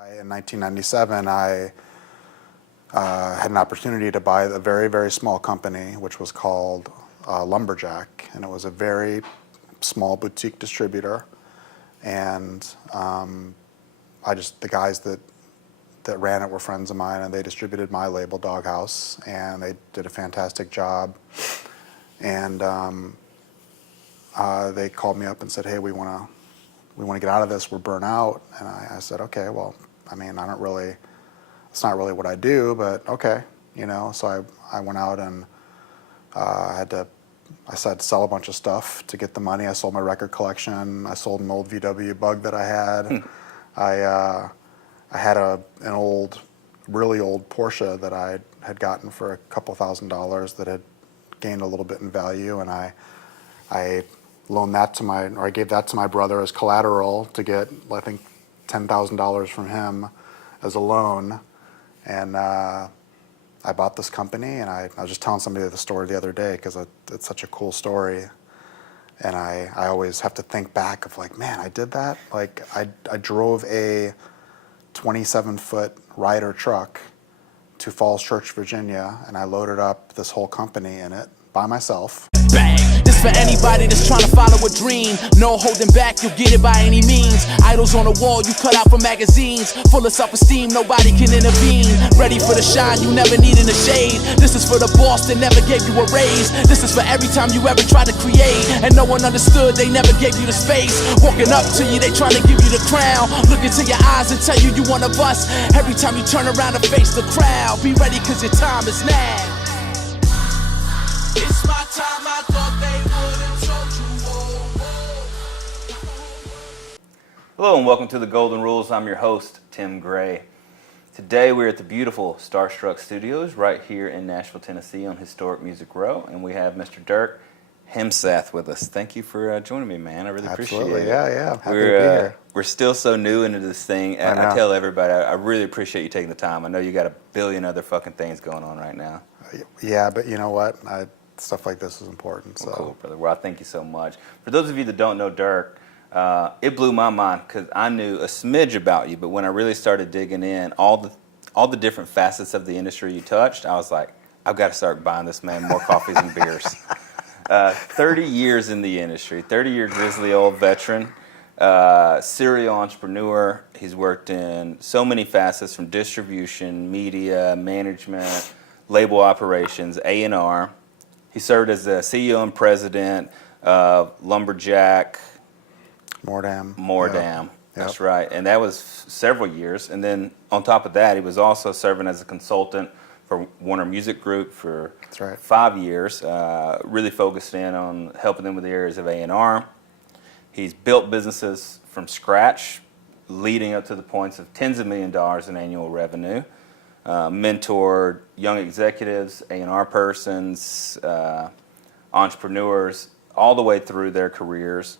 In 1997, I had an opportunity to buy a very, very small company, which was called Lumberjack, and it was a very small boutique distributor. And the guys that ran it were friends of mine, and they distributed my label, Doghouse, and they did a fantastic job. And they called me up and said, "Hey, we want to get out of this. We're burnt out." And I said, "Okay, well, I mean, it's not really what I do, but okay, you know." So I went out and I had to sell a bunch of stuff to get the money. I sold my record collection. I sold an old VW Bug that I had. I had an really old Porsche that I had gotten for a couple $1,000s that had gained a little bit in value, and I loaned that I gave that to my brother as collateral to get, I think, $10,000 from him as a loan. And I bought this company, and I was just telling somebody the story the other day because it's such a cool story. And I always have to think back of, like, man, I did that? Like, I drove a 27-foot Ryder truck to Falls Church, Virginia, and I loaded up this whole company in it by myself. Bang! This for anybody that's trying to follow a dream. No holding back, you'll get it by any means. Idols on the wall, you cut out from magazines. Full of self-esteem, nobody can intervene. Ready for the shine, you never need in the shade. This is for the boss that never gave you a raise. This is for every time you ever tried to create and no one understood, they never gave you the space. Walking up to you, they trying to give you the crown. Look into your eyes and tell you one of us. Every time you turn around and face the crowd, be ready cause your time is now. It's my time, I thought they would've told you. Hello and welcome to The Golden Rules. I'm your host, Tim Gray. Today we're at the beautiful Starstruck Studios right here in Nashville, Tennessee on Historic Music Row, and we have Mr. Dirk Hemsath with us. Thank you for joining me, man. I really appreciate it. Yeah. Happy to be here. We're still so new into this thing. I tell everybody, I really appreciate you taking the time. I know you got a billion other fucking things going on right now. Yeah, but you know what? Stuff like this is important. So. Well, cool, brother. Well, I thank you so much. For those of you that don't know Dirk, it blew my mind because I knew a smidge about you, but when I really started digging in, all the different facets of the industry you touched, I was like, I've got to start buying this man more coffees and beers. 30 years in the industry, 30-year grizzly old veteran, serial entrepreneur. He's worked in so many facets from distribution, media, management, label operations, A&R. He served as the CEO and president of Lumberjack. Mordam. Yep. That's right. And that was several years. And then on top of that, he was also serving as a consultant for Warner Music Group for 5 years, really focused in on helping them with the areas of A&R. He's built businesses from scratch, leading up to the points of tens of millions of dollars in annual revenue. Mentored young executives, A&R persons, entrepreneurs, all the way through their careers.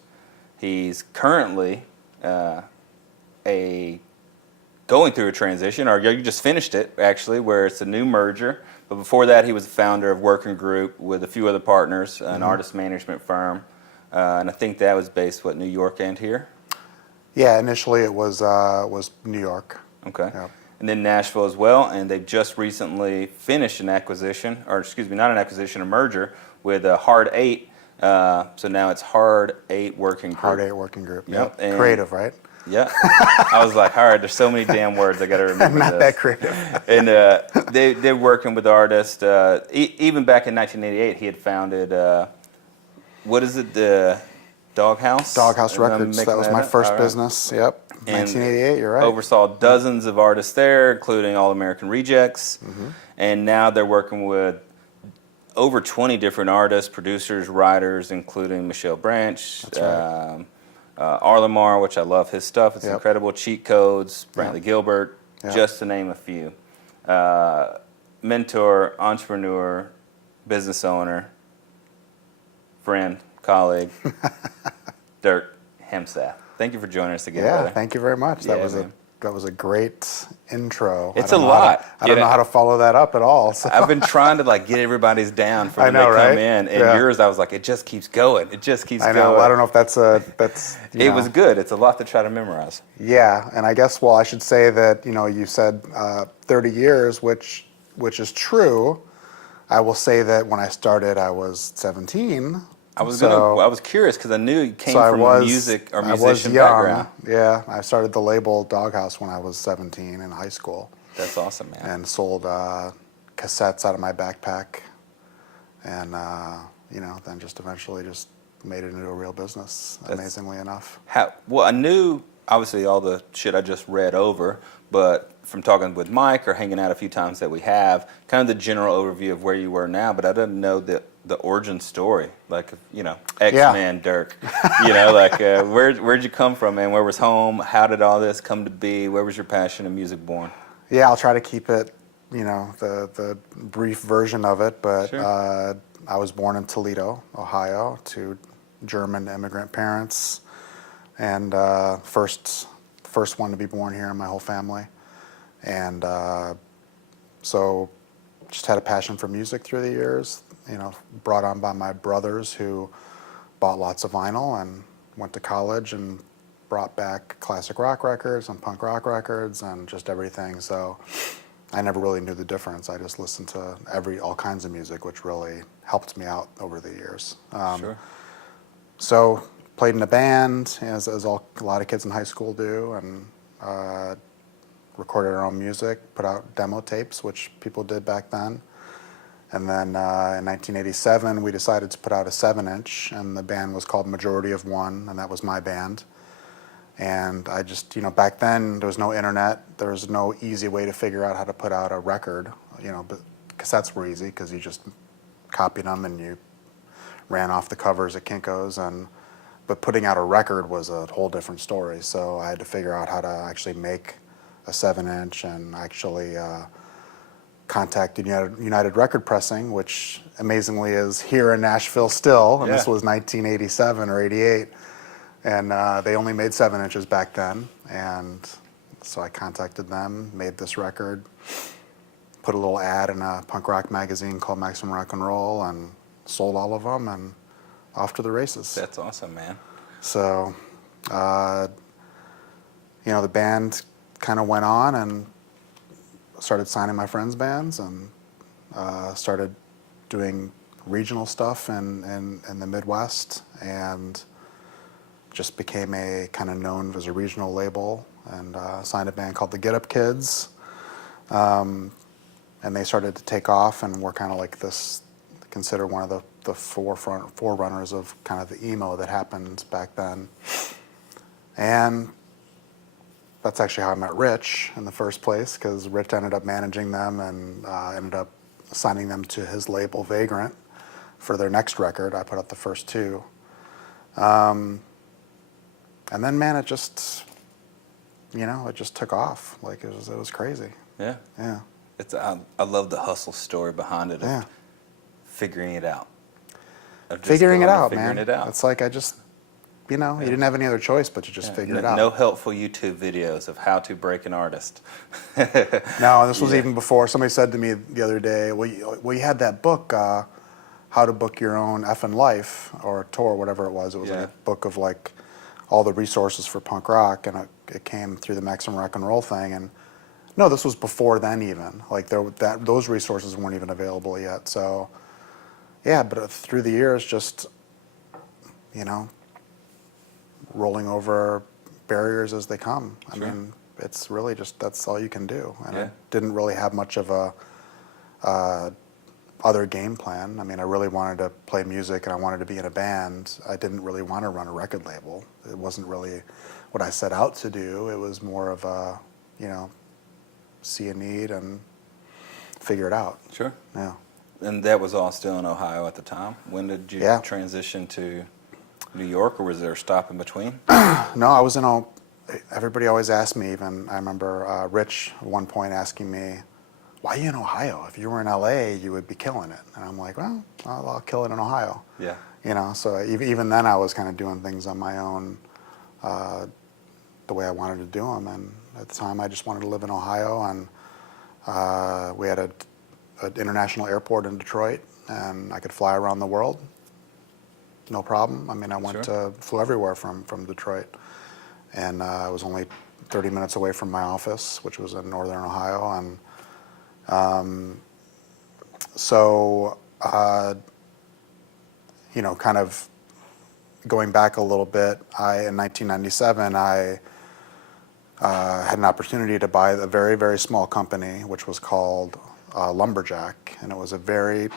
He's currently going through a transition, or you just finished it, actually, where it's a new merger. But before that, he was the founder of Working Group with a few other partners, an artist management firm. And I think that was based, New York and here? Yeah, initially it was New York. Okay. Yep. And then Nashville as well, and they've just recently finished an acquisition, or excuse me, not an acquisition, a merger with Hard 8. So now it's Hard 8 Working Group. Hard 8 Working Group. Yep. And creative, right? Yeah. I was like, all right, there's so many damn words I got to remember. Not this. that creative. And they're working with artists. Even back in 1988, he had founded, what is it, the Doghouse? Doghouse Records. That was my first business. Yep. 1988, you're right. Oversaw dozens of artists there, including All American Rejects. And now they're working with over 20 different artists, producers, writers, including Michelle Branch, Arlamar, which I love his stuff. It's incredible. Cheat Codes, Brantley Gilbert, just to name a few. Mentor, entrepreneur, business owner, friend, colleague, Dirk Hemsath. Thank you for joining us again, brother. Thank you very much. That was a great intro. It's I don't a know how lot, to- I don't know how to follow that up at all. So. I've been trying to like get everybody's down for I when know, they come right? in, and Yeah. yours, I was like, it just keeps going. It just keeps I going. know. Well, I don't know if that's It was good. It's a lot to try to memorize. Yeah, and I guess I should say that you said 30 years, which is true. I will say that when I started, I was 17. I was curious because I knew you came from a music or I was musician young. background. Yeah, I started the label Doghouse when I was 17 in high school, That's awesome, man. and sold cassettes out of my backpack, and then just eventually just made it into a real business. Amazingly enough. Well, I knew obviously all the shit I just read over, but from talking with Mike or hanging out a few times that we have, kind of the general overview of where you were now, but I didn't know the origin story, like, X-Man Dirk, like where'd you come from, man? Where was home? How did all this come to be? Where was your passion in music born? Yeah, I'll try to keep it, the brief version of it, but Sure. I was born in Toledo, Ohio, to German immigrant parents, and first one to be born here in my whole family, and so just had a passion for music through the years, brought on by my brothers who bought lots of vinyl and went to college and brought back classic rock records and punk rock records and just everything. So I never really knew the difference. I just listened to all kinds of music, which really helped me out over the years. Sure. So played in a band, as a lot of kids in high school do, and recorded our own music, put out demo tapes, which people did back then. And then in 1987, we decided to put out a 7-inch, and the band was called Majority of One, and that was my band. And I just, back then there was no internet, there was no easy way to figure out how to put out a record, but cassettes were easy because you just copied them and you ran off the covers at Kinko's, but putting out a record was a whole different story. So I had to figure out how to actually make a 7-inch, and actually contacted United Record Pressing, which amazingly is here in Nashville still, and Yeah. this was 1987 or 88, and they only made 7-inches back then, and so I contacted them, made this record, put a little ad in a punk rock magazine called Maximum Rock and Roll, and sold all of them, and off to the races. That's awesome, man. So, the band kind of went on and started signing my friends' bands, and started doing regional stuff in the Midwest, and just became kind of known as a regional label, and signed a band called the Get Up Kids, and they started to take off, and were kind of like considered one of the forerunners of kind of the emo that happened back then. And that's actually how I met Rich in the first place, because Rich ended up managing them and ended up signing them to his label Vagrant for their next record. I put out the first two. And then, man, it just took off. Like, it was crazy. Yeah. Yeah. I love the hustle story behind it. Yeah. Figuring it out. Figuring it out, figuring man. It out. It's like you didn't have any other choice but to just figure it out. No helpful YouTube videos of how to break an artist. No, this was even before. Somebody said to me the other day, well, you had that book, How to Book Your Own Effing Life, or tour, whatever it was. It was like a book of like all the resources for punk rock, and it came through the Maximum Rock and Roll thing. And no, this was before then even. Like those resources weren't even available yet. So yeah, but through the years, just rolling over barriers as they come. I mean, it's really just, that's all you can do. And I didn't really have much of a other game plan. I mean, I really wanted to play music and I wanted to be in a band. I didn't really want to run a record label. It wasn't really what I set out to do. It was more of a, see a need and figure it out. Sure. Yeah. And that was all still in Ohio at the time. When did you transition to New York, or was there a stop in between? No, I was in everybody always asked me, even I remember Rich at one point asking me, why are you in Ohio? If you were in LA, you would be killing it. And I'm like, well, I'll kill it in Ohio. Yeah. So even then I was kind of doing things on my own, the way I wanted to do them. And at the time, I just wanted to live in Ohio, and we had an international airport in Detroit, and I could fly around the world, no problem. I mean, I flew everywhere from Detroit, and I was only 30 minutes away from my office, which was in northern Ohio, and so kind of going back a little bit, in 1997, I had an opportunity to buy a very, very small company, which was called Lumberjack, and it was a very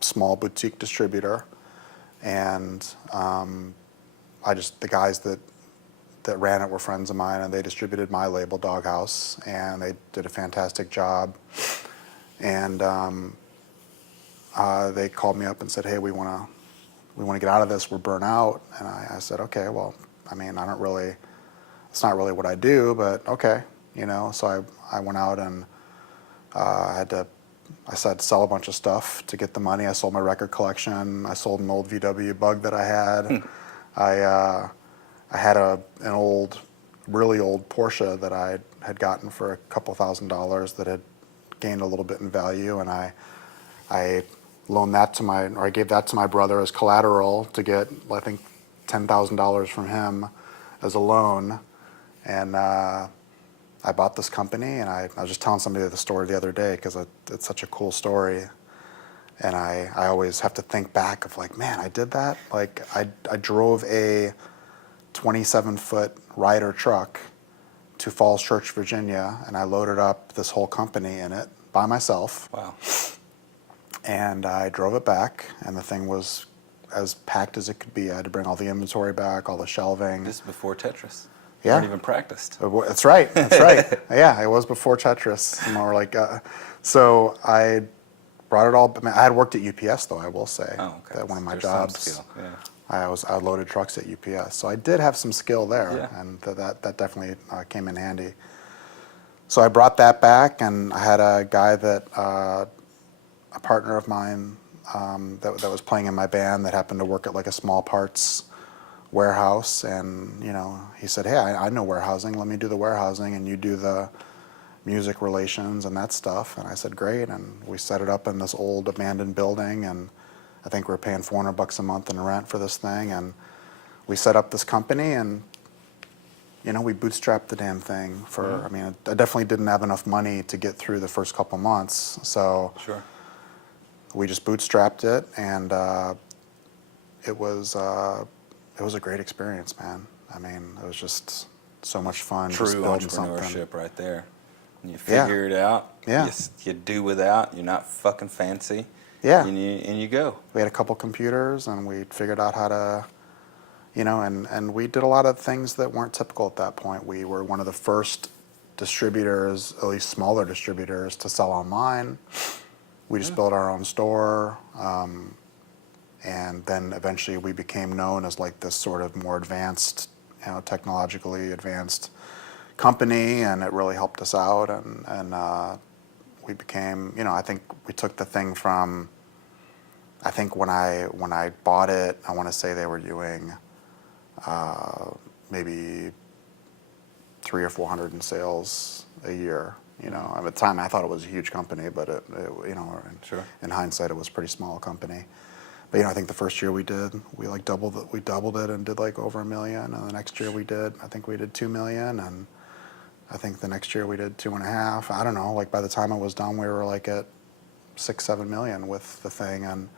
small boutique distributor. And the guys that ran it were friends of mine, and they distributed my label, Doghouse, and they did a fantastic job. And they called me up and said, "Hey, we want to get out of this. We're burnt out." And I said, "Okay, well, I mean, it's not really what I do, but okay, So I went out and I had to sell a bunch of stuff to get the money. I sold my record collection. I sold an old VW Bug that I had. I had an old, really old Porsche that I had gotten for a couple $1,000s that had gained a little bit in value, and I loaned that I gave that to my brother as collateral to get, I think, $10,000 from him as a loan. And I bought this company, and I was just telling somebody the story the other day because it's such a cool story. And I always have to think back of like, man, I did that. Like I drove a 27-foot Ryder truck to Falls Church, Virginia, and I loaded up this whole company in it by myself. Wow. And I drove it back, and the thing was as packed as it could be. I had to bring all the inventory back, all the shelving. This is before Tetris. Yeah. You weren't even practiced. That's right. That's right. Yeah, it was before Tetris. More like, so I brought it all. I had worked at UPS, though, I will say. Oh, okay. That one of my There's jobs. some skill. Yeah. I loaded trucks at UPS, so I did have some skill there, yeah. And that definitely came in handy. So I brought that back, and I had a guy that a partner of mine that was playing in my band that happened to work at like a small parts warehouse, and he said, "Hey, I know warehousing. Let me do the warehousing, and you do the music relations and that stuff." And I said, "Great." And we set it up in this old abandoned building, and I think we were paying $400 a month in rent for this thing, and we set up this company, and we bootstrapped the damn thing for. Mm-hmm. I mean, I definitely didn't have enough money to get through the first couple months, so sure. We just bootstrapped it, and it was a great experience, man. I mean, it was just so much fun. True just building entrepreneurship something. right there. You figure it out. Yeah. You do without. You're not fucking fancy. Yeah. And you go. We had a couple computers, and we figured out how to, and we did a lot of things that weren't typical at that point. We were one of the first distributors, at least smaller distributors, to sell online. We just built our own store, and then eventually we became known as like this sort of more advanced, technologically advanced company, and it really helped us out. And we became, I think we took the thing from. I think when I bought it, I want to say they were doing maybe 300 or 400 in sales a year. At the time I thought it was a huge company, but it sure. In hindsight it was a pretty small company. But I think the first year we doubled it and did like over $1 million, and the next year we did $2 million, and I think the next year we did 2.5. I don't know. Like by the time it was done, we were like at 6-7 million with the thing, and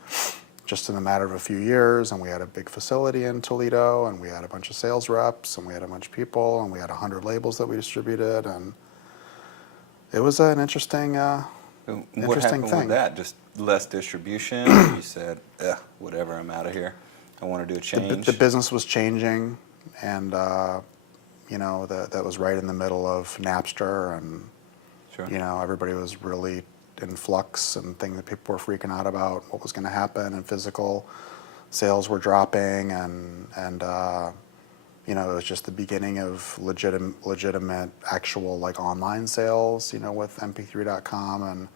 just in a matter of a few years. And we had a big facility in Toledo, and we had a bunch of sales reps, and we had a bunch of people, and we had 100 labels that we distributed, and it was an interesting What happened thing. with that? Just less distribution? You said, whatever, I'm out of here. I want to do a change. The business was changing, and that was right in the middle of Napster, and sure. Everybody was really in flux, and things that people were freaking out about what was going to happen, and physical sales were dropping, and it was just the beginning of legitimate actual like online sales, with mp3.com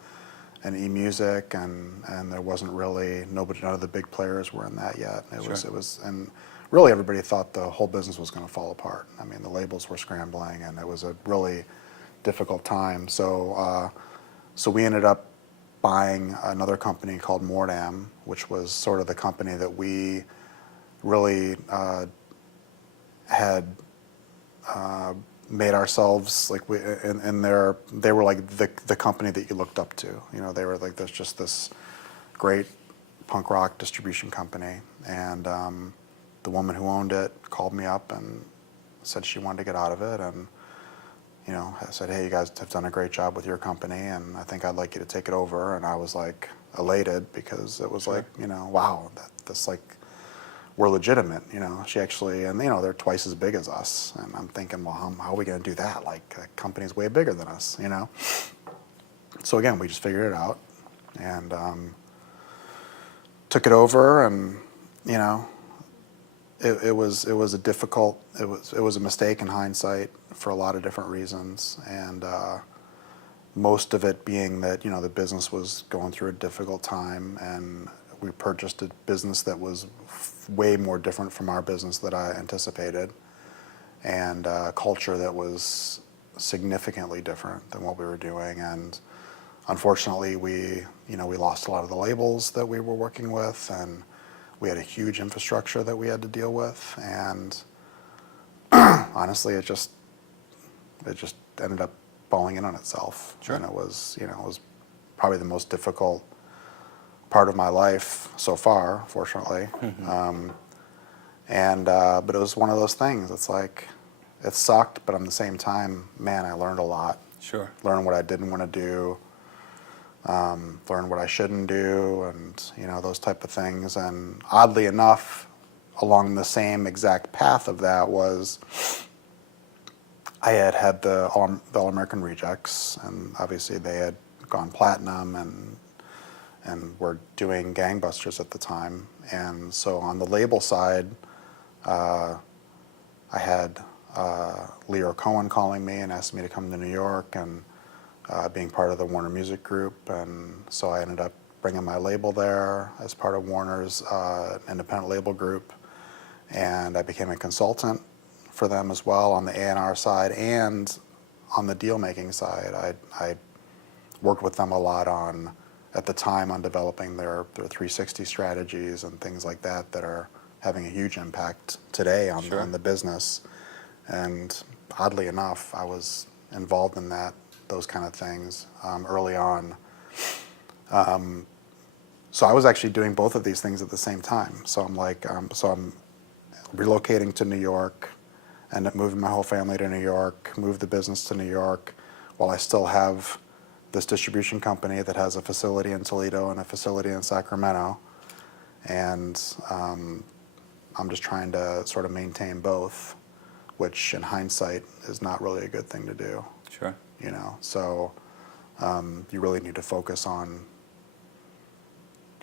and eMusic, and there wasn't really none of the big players were in that yet. It was and really everybody thought the whole business was going to fall apart. I mean, the labels were scrambling, and it was a really difficult time. So, so we ended up buying another company called Mordam, which was sort of the company that we really had made ourselves like they were like the company that you looked up to. You know, they were like this great punk rock distribution company, and the woman who owned it called me up and said she wanted to get out of it, and you know, I said, hey, you guys have done a great job with your company, and I think I'd like you to take it over. And I was like elated because it was like, you know, wow, that's like, we're legitimate, you know. She actually, and you know, they're twice as big as us, and I'm thinking, well, how are we going to do that? Like, the company's way bigger than us, you know. So again, we just figured it out, and took it over, and you know, it was a difficult, it was a mistake in hindsight for a lot of different reasons, and most of it being that, you know, the business was going through a difficult time, and we purchased a business that was way more different from our business that I anticipated, and a culture that was significantly different than what we were doing. And unfortunately, we lost a lot of the labels that we were working with, and we had a huge infrastructure that we had to deal with, and honestly, it just ended up falling in on itself. Sure. And it was probably the most difficult part of my life so far, fortunately. Mm-hmm. But it was one of those things. It's like, it sucked, but at the same time, man, I learned a lot. Sure. Learned what I didn't want to do. Learned what I shouldn't do, and you know, those type of things. And oddly enough, along the same exact path of that was, I had the All American Rejects, and obviously they had gone platinum and were doing gangbusters at the time. And so on the label side, I had Leo Cohen calling me and asking me to come to New York and being part of the Warner Music Group. And so I ended up bringing my label there as part of Warner's independent label group. And I became a consultant for them as well on the A&R side, and on the deal-making side. I worked with them a lot at the time, on developing their 360 strategies and things like that are having a huge impact today on the business. And oddly enough, I was involved in those kind of things early on. So I was actually doing both of these things at the same time. So I'm like, I'm relocating to New York, ended up moving my whole family to New York, moved the business to New York, while I still have this distribution company that has a facility in Toledo and a facility in Sacramento. And I'm just trying to sort of maintain both, which in hindsight is not really a good thing to do. Sure. You know, so you really need to focus on,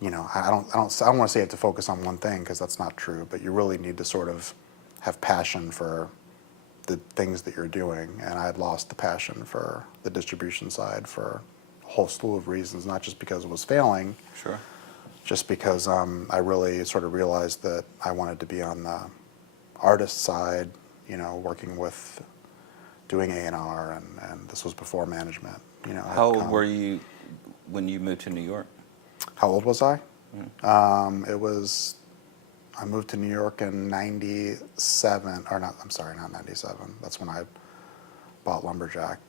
you know, I don't want to say you have to focus on one thing, because that's not true, but you really need to sort of have passion for the things that you're doing. And I had lost the passion for the distribution side for a whole slew of reasons, not just because it was failing. Sure. Just because I really sort of realized that I wanted to be on the artist side, you know, working with doing A&R, and this was before management. You know. How old were you when you moved to New York? How old was I? Mm-hmm. I moved to New York in 97, or not, I'm sorry, not 97. That's when I bought Lumberjack,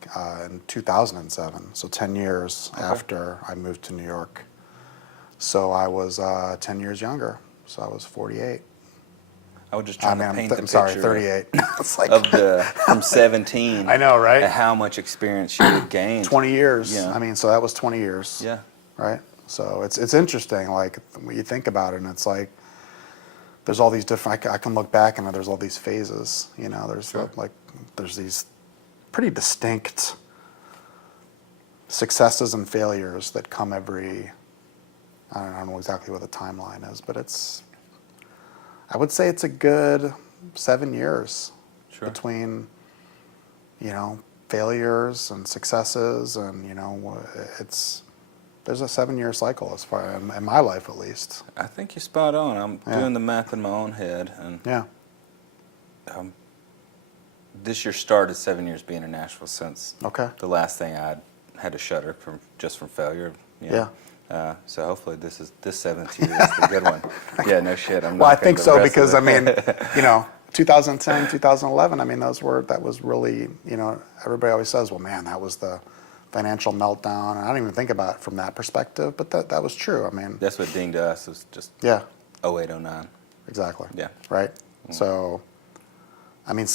in 2007, so 10 years after I moved to New York. So I was 10 years younger, so I was 48. I was just trying to paint the picture. Sorry, 38. It's like from 17. I know, right? And how much experience you had gained. 20 years. Yeah. I mean, so that was 20 years. Yeah. Right? So it's interesting, like, when you think about it, and it's like, there's all these different, I can look back and there's all these phases, you know, there's there's these pretty distinct successes and failures that come every, I don't know exactly what the timeline is, but I would say it's a good 7 years between, you know, failures and successes, and, you know, there's a 7-year cycle as far in my life at least. I think you're spot on. I'm Yeah. doing the math in my own head, and Yeah. this year started 7 years being in Nashville since Okay. the last thing I had to shutter from failure. You know? So hopefully this 7th year is the good one. Yeah, no shit. Well, I think so because I mean, 2010, 2011. I mean, that was really, everybody always says, well, man, that was the financial meltdown. And I don't even think about it from that perspective, but that was true. I mean, that's what dinged us. Was just 08, 09. Exactly. Yeah. Right. So, I mean,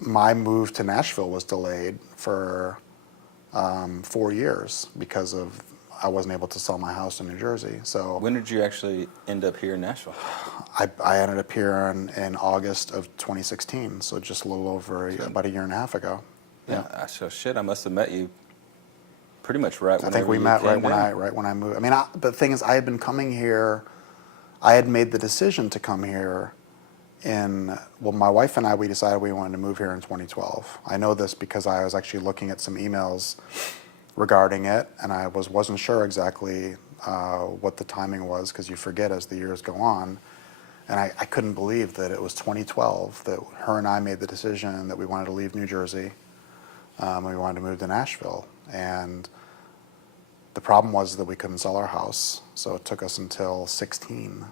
my move to Nashville was delayed for 4 years because I wasn't able to sell my house in New Jersey. So when did you actually end up here in Nashville? I ended up here in August of 2016, so just a little over about a year and a half ago. Yeah. So shit, I must have met you pretty much right. I think we met right when I moved. I mean, the thing is, I had been coming here. I had made the decision to come here. My wife and I, we decided we wanted to move here in 2012. I know this because I was actually looking at some emails regarding it, and I wasn't sure exactly what the timing was because you forget as the years go on. And I couldn't believe that it was 2012 that her and I made the decision that we wanted to leave New Jersey. We wanted to move to Nashville. And the problem was that we couldn't sell our house, so it took us until 16.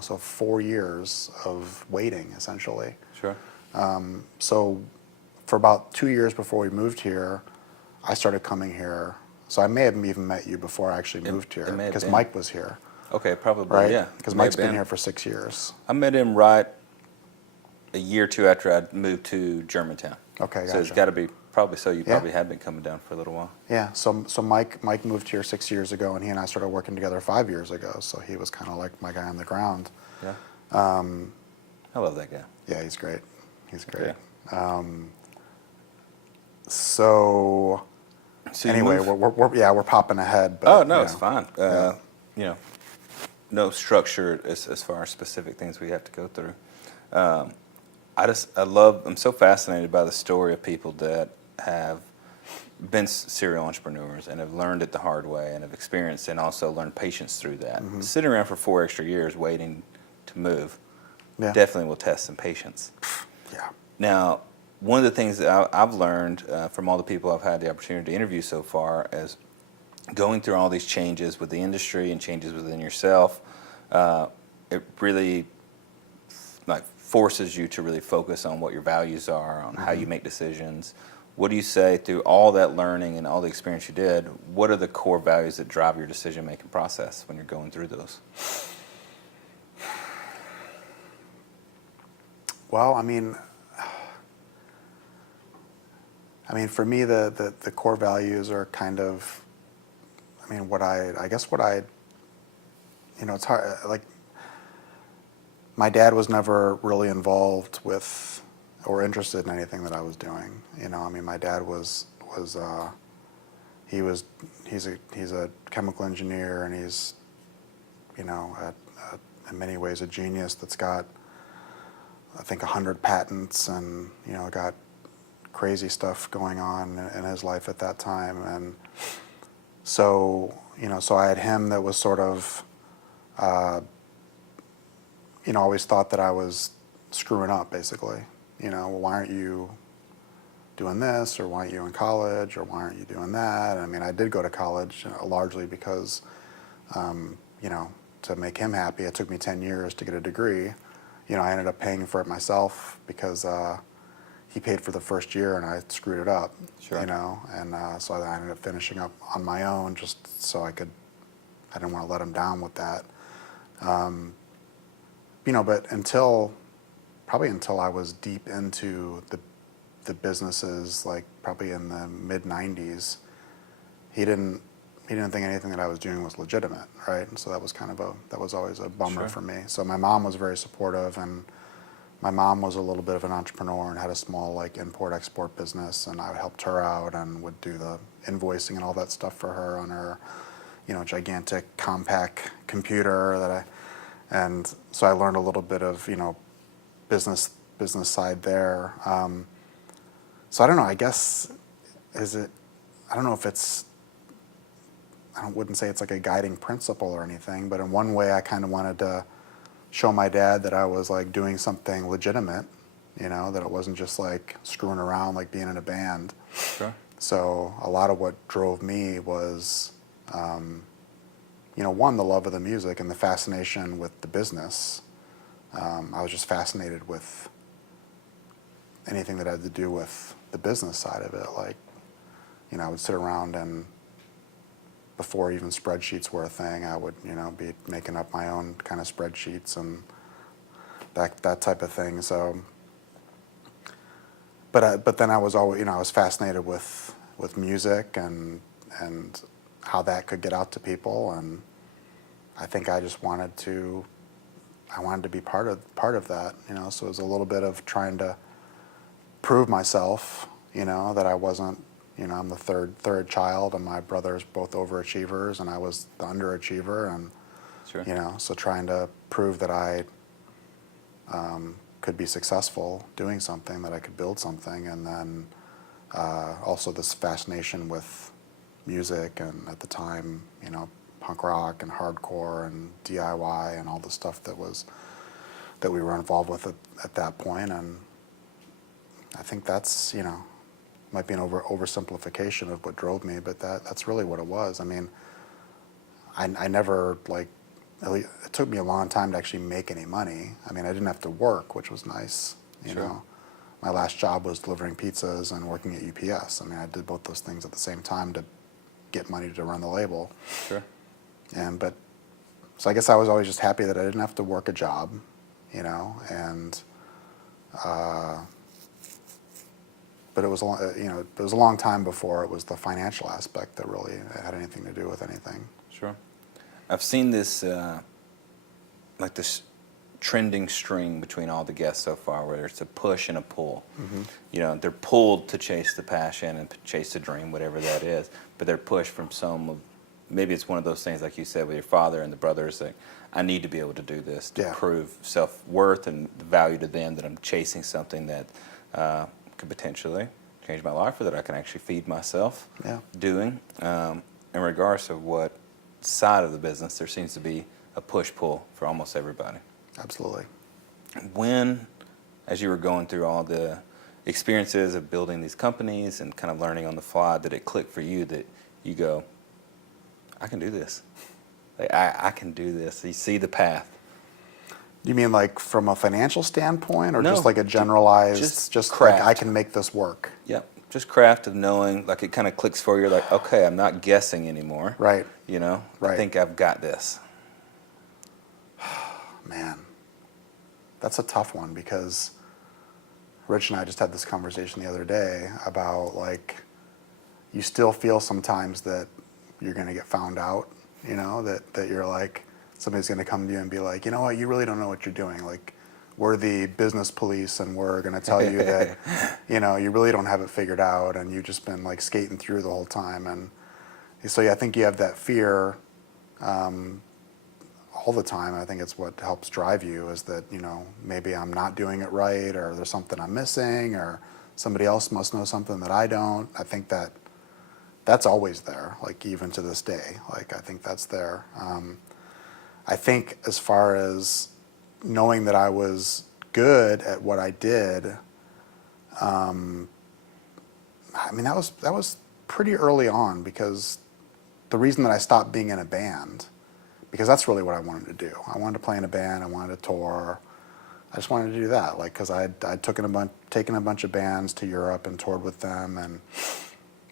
So 4 years of waiting, essentially. Sure. So for about 2 years before we moved here, I started coming here. So I may have even met you before I actually moved here, because Mike was here. Okay, probably, right? Yeah. Because Mike's been here for 6 years. I met him right a year or two after I moved to Germantown. Okay, gotcha. So it's got to be you probably had been coming down for a little while. Yeah, so Mike moved here 6 years ago, and he and I started working together 5 years ago, so he was kind of like my guy on the ground. Yeah. I love that guy. Yeah, he's great. He's great. Yeah. So anyway, we're popping ahead. But, it's fine. No structure as far as specific things we have to go through. I'm so fascinated by the story of people that have been serial entrepreneurs and have learned it the hard way and have experienced and also learned patience through that. Mm-hmm. Sitting around for 4 extra years waiting to move definitely will test some patience. Yeah. Now, one of the things that I've learned from all the people I've had the opportunity to interview so far is going through all these changes with the industry and changes within yourself, it really forces you to really focus on what your values are, on how you make decisions. What do you say through all that learning and all the experience you did, what are the core values that drive your decision-making process when you're going through those? Well, I mean, for me, the core values are kind of, it's hard, my dad was never really involved with or interested in anything that I was doing. My dad he's a chemical engineer, and he's, in many ways a genius that's got, I think, 100 patents and, got crazy stuff going on in his life at that time. And so, so I had him that was sort of, always thought that I was screwing up, basically. Well, why aren't you doing this, or why aren't you in college, or why aren't you doing that? I did go to college largely because, to make him happy. It took me 10 years to get a degree. I ended up paying for it myself because he paid for the first year and I screwed it up. Sure. And so I ended up finishing up on my own just so I didn't want to let him down with that. But probably until I was deep into the businesses, like probably in the mid 90s, he didn't think anything that I was doing was legitimate, right? And so that was always a bummer for me. So my mom was very supportive, and my mom was a little bit of an entrepreneur and had a small import-export business, and I helped her out and would do the invoicing and all that stuff for her on her, gigantic compact computer and so I learned a little bit of, business side there. So I don't know, I guess, I don't know if it's, wouldn't say it's like a guiding principle or anything, but in one way I kind of wanted to show my dad that I was like doing something legitimate, you know, that it wasn't just like screwing around like being in a band. Sure. So a lot of what drove me was, you know, one, the love of the music and the fascination with the business. I was just fascinated with anything that had to do with the business side of it. Like, you know, I would sit around and before even spreadsheets were a thing, I would, you know, be making up my own kind of spreadsheets and that type of thing. So, but then I was always, you know, I was fascinated with music and how that could get out to people, and I think I just wanted to be part of that, you know. So it was a little bit of trying to prove myself, you know, that I wasn't, you know, I'm the third child, and my brothers both overachievers, and I was the underachiever, and Sure. you know, so trying to prove that I could be successful doing something, that I could build something, and then also this fascination with music, and at the time, you know, punk rock and hardcore and DIY and all the stuff that we were involved with at that point. And I think that's, you know, might be an oversimplification of what drove me, but that's really what it was. I mean, I never, like, it took me a long time to actually make any money. I mean, I didn't have to work, which was nice, you Sure. know. My last job was delivering pizzas and working at UPS. I mean, I did both those things at the same time to get money to run the label. Sure. So I guess I was always just happy that I didn't have to work a job, you know, and but it was you know, it was a long time before it was the financial aspect that really had anything to do with anything. Sure. I've seen this, like this trending string between all the guests so far, where it's a push and a pull. Mm-hmm. You know, they're pulled to chase the passion and chase the dream, whatever that is, but they're pushed from maybe it's one of those things, like you said, with your father and the brothers, like, I need to be able to do this to prove self-worth and the value to them that I'm chasing something that could potentially change my life, or that I can actually feed myself doing. In regards to what side of the business, there seems to be a push-pull for almost everybody. Absolutely. When, as you were going through all the experiences of building these companies and kind of learning on the fly, did it click for you that you go, I can do this? Like, I can do this. You see the path. You mean like from a financial standpoint, or No, just like a generalized, just like craft. I can make this work? Yep. Just craft of knowing, like it kind of clicks for you, like, okay, I'm not guessing anymore. Right. You know, Right. I think I've got this. Man, that's a tough one, because Rich and I just had this conversation the other day about, like, you still feel sometimes that you're going to get found out, you know, that you're like, somebody's going to come to you and be like, you know what, you really don't know what you're doing. Like, we're the business police, and we're going to tell you that, you know, you really don't have it figured out, and you've just been like skating through the whole time. And so yeah, I think you have that fear all the time. I think it's what helps drive you, is that, you know, maybe I'm not doing it right, or there's something I'm missing, or somebody else must know something that I don't. I think that's always there, like even to this day. Like, I think that's there. I think as far as knowing that I was good at what I did, I mean, that was pretty early on, because the reason that I stopped being in a band, because that's really what I wanted to do. I wanted to play in a band. I wanted to tour. I just wanted to do that, like, because I'd taken a bunch of bands to Europe and toured with them, and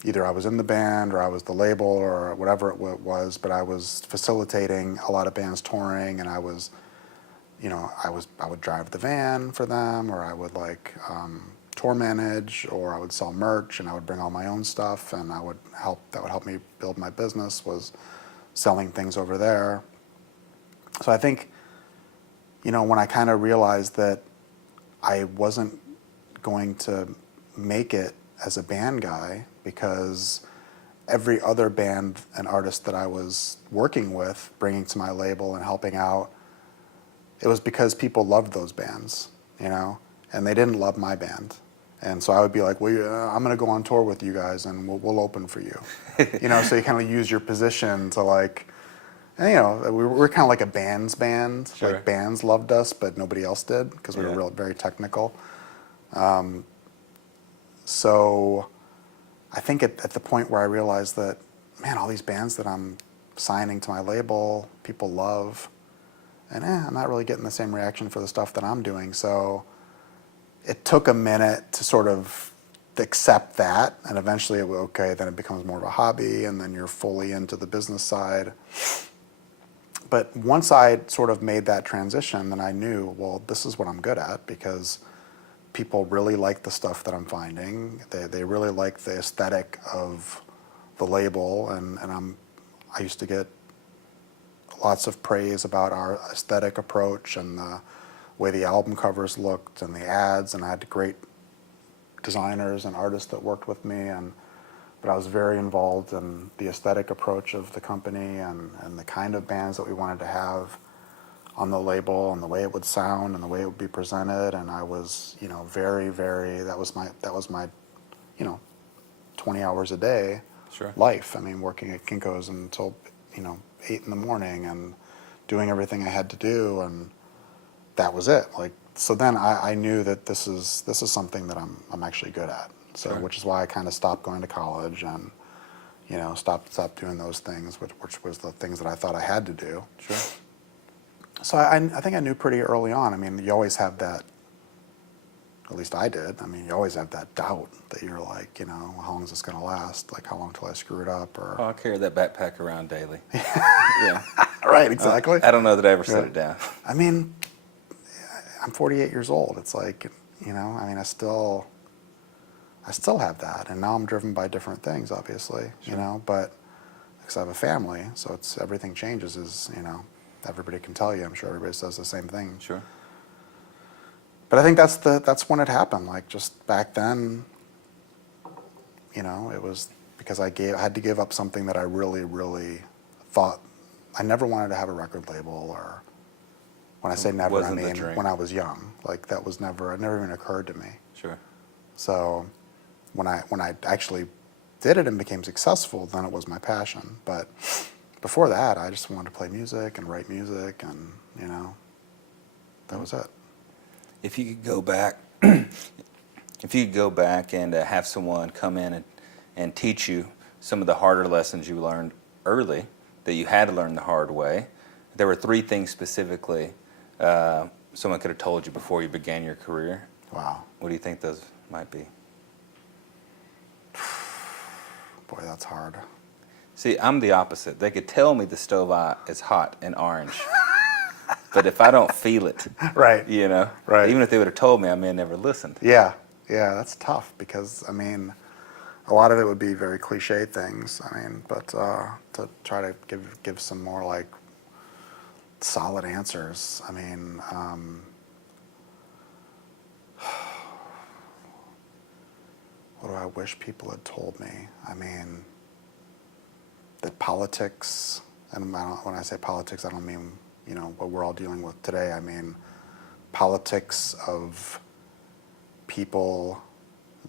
either I was in the band or I was the label or whatever it was, but I was facilitating a lot of bands touring, and I was, you know, I would drive the van for them, or I would like tour manage, or I would sell merch, and I would bring all my own stuff, and that would help me build my business, was selling things over there. So I think, you know, when I kind of realized that I wasn't going to make it as a band guy, because every other band and artist that I was working with, bringing to my label and helping out, it was because people loved those bands, you know, and they didn't love my band. And so I would be like, well, I'm going to go on tour with you guys, and we'll open for you. So you kind of use your position to like, and, we're kind of like a band's band. Sure. Like bands loved us, but nobody else did because we Yeah. were very technical. So I think at the point where I realized that, man, all these bands that I'm signing to my label, people love, and I'm not really getting the same reaction for the stuff that I'm doing. So it took a minute to sort of accept that, and eventually then it becomes more of a hobby, and then you're fully into the business side. But once I sort of made that transition, then I knew, well, this is what I'm good at, because people really like the stuff that I'm finding. They really like the aesthetic of the label, and I used to get lots of praise about our aesthetic approach and the way the album covers looked and the ads, and I had great designers and artists that worked with me, but I was very involved in the aesthetic approach of the company and the kind of bands that we wanted to have on the label and the way it would sound and the way it would be presented. And I was, very, very, that was my 20 hours a day Sure. life. I mean, working at Kinko's until, 8 in the morning and doing everything I had to do, and that was it. Like, so then I knew that this is something that I'm actually good at. So, Sure. which is why I kind of stopped going to college and, stopped doing those things, which was the things that I thought I had to do. Sure. So I think I knew pretty early on. I mean, you always have that, at least I did. I mean, you always have that doubt that you're like, how long is this going to last? Like, how long till I screw it up? Or Oh, I carry that backpack around daily. Yeah. Right, exactly. I don't know that I ever set Yeah. it down. I mean, I'm 48 years old. It's like, I still have that, and now I'm driven by different things, obviously, Sure. but because I have a family, so it's everything changes. Everybody can tell you. I'm sure everybody says the same thing. Sure. But I think that's when it happened. Like, just back then, it was because I had to give up something that I really, really thought. I never wanted to have a record label, or when I say never, I Wasn't the mean dream. when I was young. Like, that was never, it never even occurred to me. Sure. So when I actually did it and became successful, then it was my passion. But before that, I just wanted to play music and write music, and that was it. If you could go back, and have someone come in and teach you some of the harder lessons you learned early that you had to learn the hard way, there were 3 things specifically someone could have told you before you began your career. Wow. What do you think those might be? Boy, that's hard. See, I'm the opposite. They could tell me the stove is hot and orange, but if I don't feel it, Right. Right. even if they would have told me, I may have never listened. Yeah, that's tough because, a lot of it would be very cliche things. But to try to give some more like solid answers. What do I wish people had told me? That politics, and when I say politics, I don't mean, what we're all dealing with today. I mean politics of people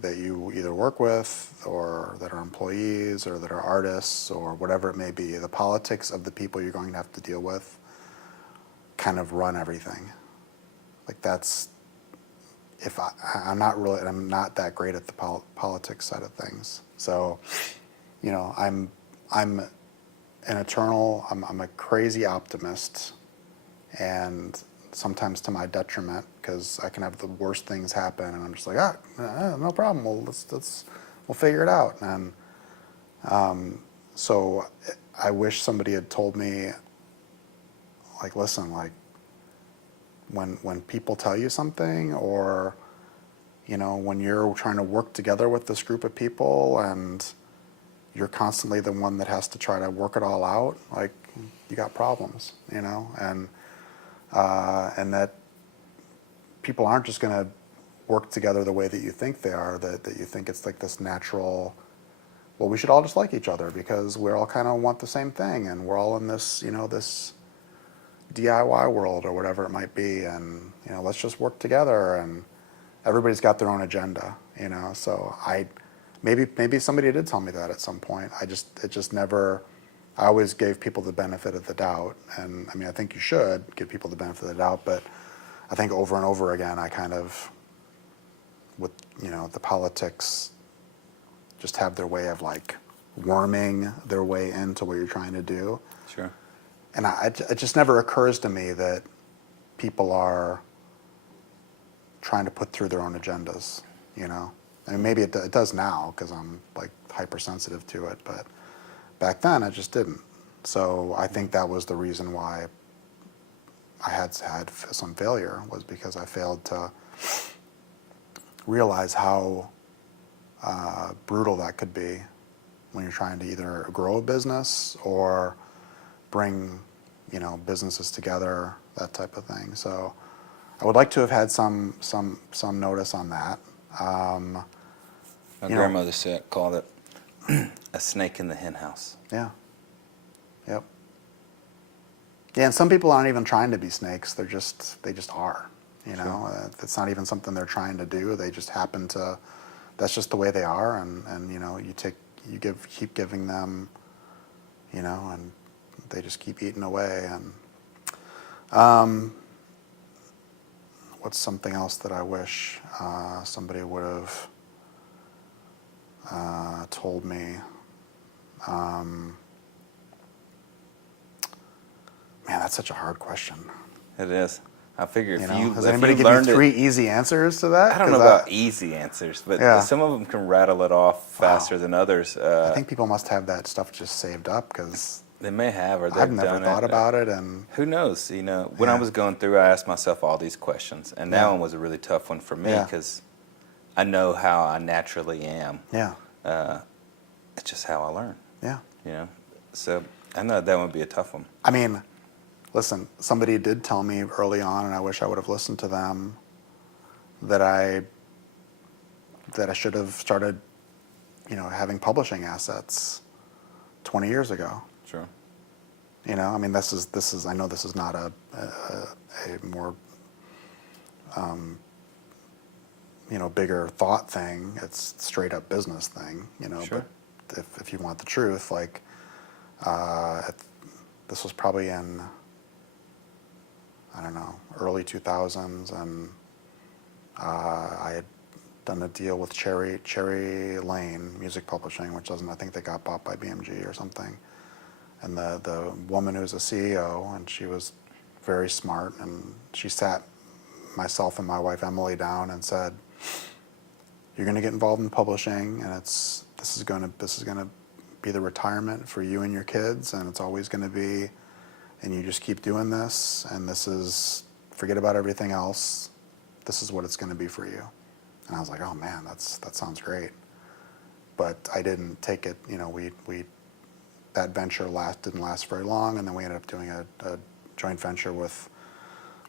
that you either work with or that are employees or that are artists or whatever it may be. The politics of the people you're going to have to deal with kind of run everything. Like, that's, I'm not that great at the politics side of things. So, I'm an eternal, I'm a crazy optimist, and sometimes to my detriment, because I can have the worst things happen, and I'm just like, no problem. We'll figure it out. And so I wish somebody had told me, like, listen, like, when people tell you something, or when you're trying to work together with this group of people, and you're constantly the one that has to try to work it all out, like, you got problems, and that people aren't just going to work together the way that you think they are, that you think it's like this natural, well, we should all just like each other because we all kind of want the same thing, and we're all in this, this DIY world or whatever it might be, and let's just work together, and everybody's got their own agenda, you know. So maybe somebody did tell me that at some point. It just never. I always gave people the benefit of the doubt, and I mean, I think you should give people the benefit of the doubt, but I think over and over again, I kind of, with, you know, the politics just have their way of like worming their way into what you're trying to do. Sure. And it just never occurs to me that people are trying to put through their own agendas, you know? I mean, maybe it does now because I'm like hypersensitive to it, but back then I just didn't. So I think that was the reason why I had some failure, was because I failed to realize how brutal that could be when you're trying to either grow a business or bring, you know, businesses together, that type of thing. So I would like to have had some notice on that. My grandmother called it a snake in the hen house. Yeah. Yep. Yeah, and some people aren't even trying to be snakes. They just are. You know, it's not even something they're trying to do. They just happen to. That's just the way they are, and you know, keep giving them, you know, and they just keep eating away. And what's something else that I wish somebody would have told me? Man, that's such a hard question. It is. I figure if you has if anybody you give you learned three it, easy answers to that? I don't know about easy answers, but Yeah. some of them can rattle it off faster than others. I think people must have that stuff just saved up because They may have, or they've I've never done thought it. about it. And Who knows? You know, when I Yeah. was going through, I asked myself all these questions, and that Yeah. one was a really tough one for me Yeah. because I know how I naturally am. yeah, It's just how I learn. yeah. You know, so I know that would be a tough one. I mean, listen, somebody did tell me early on, and I wish I would have listened to them, that I should have started, you know, having publishing assets 20 years ago. Sure. You know, I mean, this is. I know this is not a more, you know, bigger thought thing. It's straight up business thing. You know, Sure. but if you want the truth, like, this was probably in, I don't know, early 2000s, and I had done a deal with Cherry Lane Music Publishing, which I think they got bought by BMG or something. And the woman who was the CEO, and she was very smart, and she sat myself and my wife Emily down and said, "You're going to get involved in publishing, and this is going to be the retirement for you and your kids, and it's always going to be, and you just keep doing this, and forget about everything else. This is what it's going to be for you." And I was like, "Oh man, that sounds great." But I didn't take it. You know, that venture didn't last very long, and then we ended up doing a joint venture with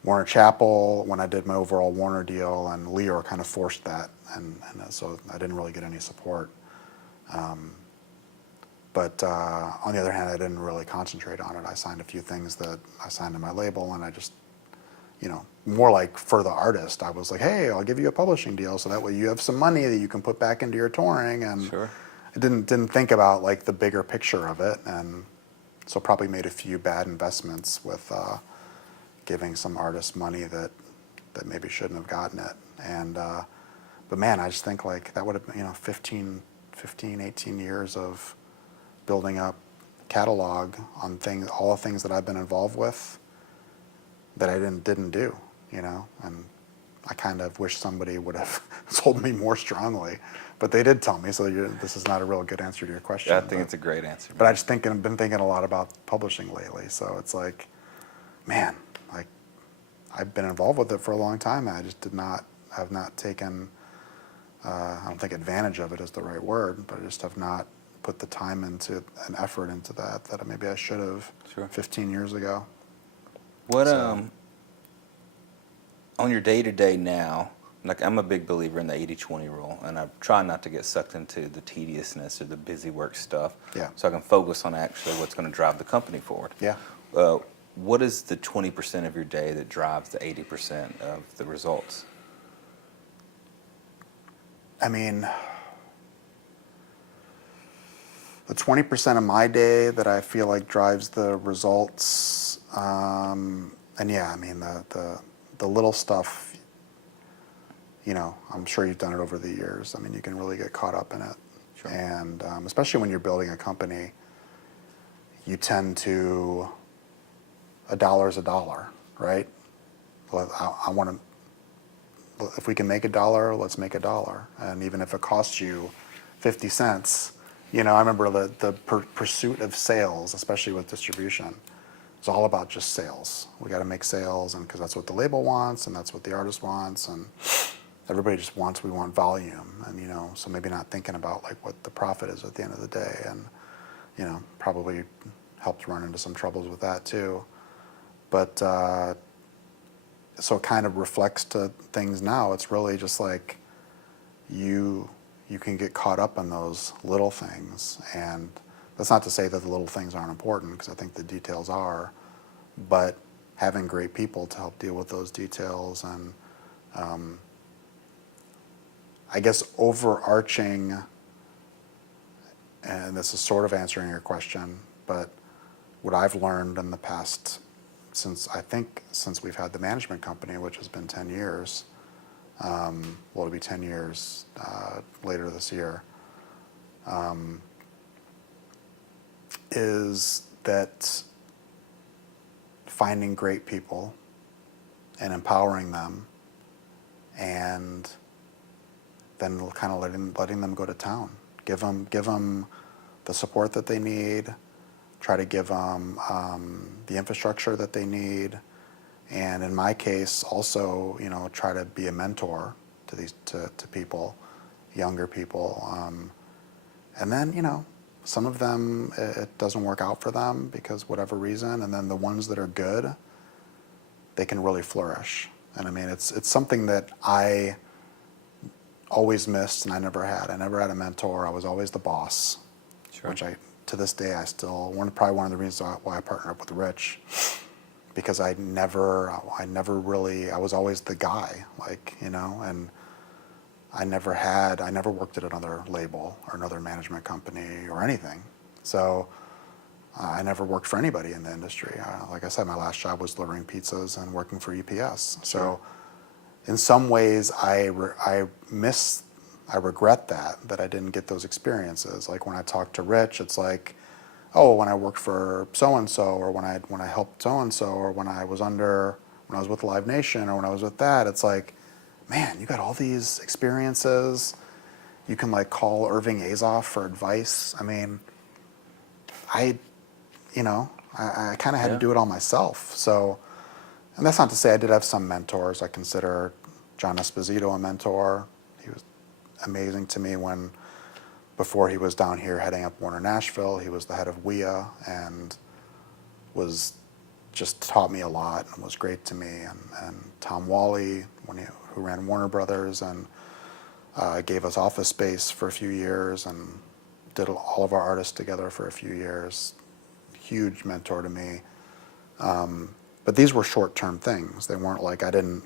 Warner Chappell when I did my overall Warner deal, and Leor kind of forced that, and so I didn't really get any support. But on the other hand, I didn't really concentrate on it. I signed a few things that I signed to my label, and I just, you know, more like for the artist, I was like, "Hey, I'll give you a publishing deal, so that way you have some money that you can put back into your touring." And Sure. I didn't think about like the bigger picture of it, and so probably made a few bad investments with giving some artists money that maybe shouldn't have gotten it. And but man, I just think like that would have been, you know, 15, 18 years of building up catalog on all the things that I've been involved with that I didn't do, you know. And I kind of wish somebody would have told me more strongly, but they did tell me. So this is not a real good answer to your question. I think it's a great answer. But I just been thinking a lot about publishing lately. So it's like, man, like I've been involved with it for a long time, and I just have not taken. I don't think advantage of it is the right word, but I just have not put the time into and effort into that maybe I should have. Sure. 15 years ago. What So- on your day-to-day now, like I'm a big believer in the 80-20 rule, and I try not to get sucked into the tediousness or the busy work stuff. Yeah. So I can focus on actually what's going to drive the company forward. Yeah. What is the 20% of your day that drives the 80% of the results? I mean, the 20% of my day that I feel like drives the results, and yeah, I mean, the little stuff, you know, I'm sure you've done it over the years. I mean, you can really get caught up in it. Sure. And especially when you're building a company, you tend to, a dollar is a dollar, right? Well, I want to, if we can make a dollar, let's make a dollar. And even if it costs you 50 cents, you know, I remember the pursuit of sales, especially with distribution, it's all about just sales. We got to make sales, and because that's what the label wants, and that's what the artist wants, and everybody just wants, we want volume, and you know, so maybe not thinking about like what the profit is at the end of the day, and you know, probably helped run into some troubles with that too. But so it kind of reflects to things now. It's really just like you can get caught up in those little things, and that's not to say that the little things aren't important, because I think the details are, but having great people to help deal with those details, and I guess overarching, and this is sort of answering your question, but what I've learned in the past, since we've had the management company, which has been 10 years, well, it'll be 10 years later this year, is that finding great people and empowering them, and then kind of letting them go to town. Give them the support that they need. Try to give them the infrastructure that they need, and in my case, also, you know, try to be a mentor to these to people, younger people, and then, you know, some of them it doesn't work out for them because whatever reason, and then the ones that are good, they can really flourish. And I mean, it's something that I always missed, and I never had a mentor. I was always the boss, Sure. which to this day I still, probably one of the reasons why I partnered up with Rich, because I was always the guy, like, you know, and I never worked at another label or another management company or anything. So I never worked for anybody in the industry. Like I said, my last job was delivering pizzas and working for UPS. So in some ways, I regret that I didn't get those experiences. Like when I talk to Rich, it's like, oh, when I worked for so-and-so, or when I helped so-and-so, or when I was with Live Nation, or when I was with that, it's like, man, you got all these experiences. You can like call Irving Azoff for advice. I mean, I kind of had to do it all myself. So, and that's not to say I did have some mentors. I consider John Esposito a mentor. He was amazing to me before he was down here heading up Warner Nashville. He was the head of WIA and was just taught me a lot and was great to me. And Tom Wally, who ran Warner Brothers, and gave us office space for a few years and did all of our artists together for a few years. Huge mentor to me. But these were short-term things. They weren't like, I didn't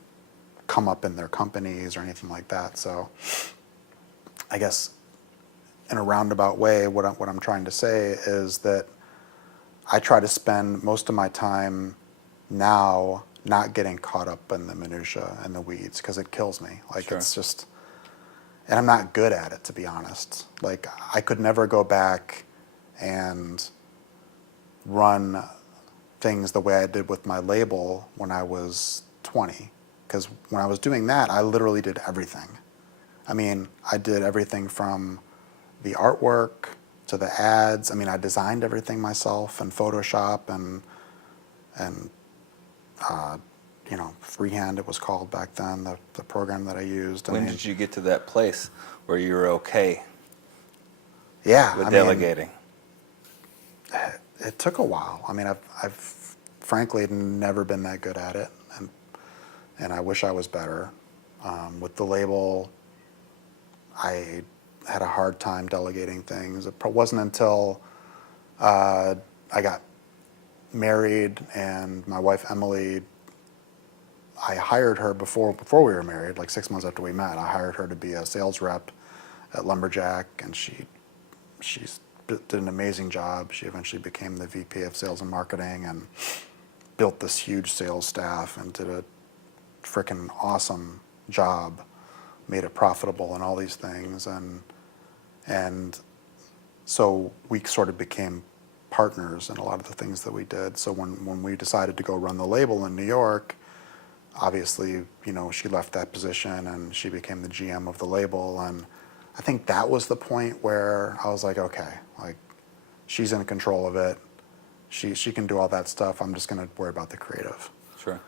come up in their companies or anything like that. So I guess in a roundabout way, what I'm trying to say is that I try to spend most of my time now not getting caught up in the minutia and the weeds, because it kills me. Like, Sure. It's just, and I'm not good at it, to be honest. Like, I could never go back and run things the way I did with my label when I was 20. Because when I was doing that, I literally did everything. I mean, I did everything from the artwork to the ads. I mean, I designed everything myself in Photoshop and you know, freehand it was called back then, the program that I used. When did you get to that place where you were okay with delegating? It took a while. I mean, I've frankly never been that good at it, and I wish I was better. With the label, I had a hard time delegating things. It wasn't until I got married and my wife Emily, I hired her before we were married, like 6 months after we met. I hired her to be a sales rep at Lumberjack, and she's did an amazing job. She eventually became the VP of Sales and Marketing and built this huge sales staff and did a freaking awesome job, made it profitable and all these things. And so we sort of became partners in a lot of the things that we did. So when we decided to go run the label in New York, obviously, she left that position and she became the GM of the label. And I think that was the point where I was like, okay, like she's in control of it. She can do all that stuff. I'm just going to worry about the creative. Sure.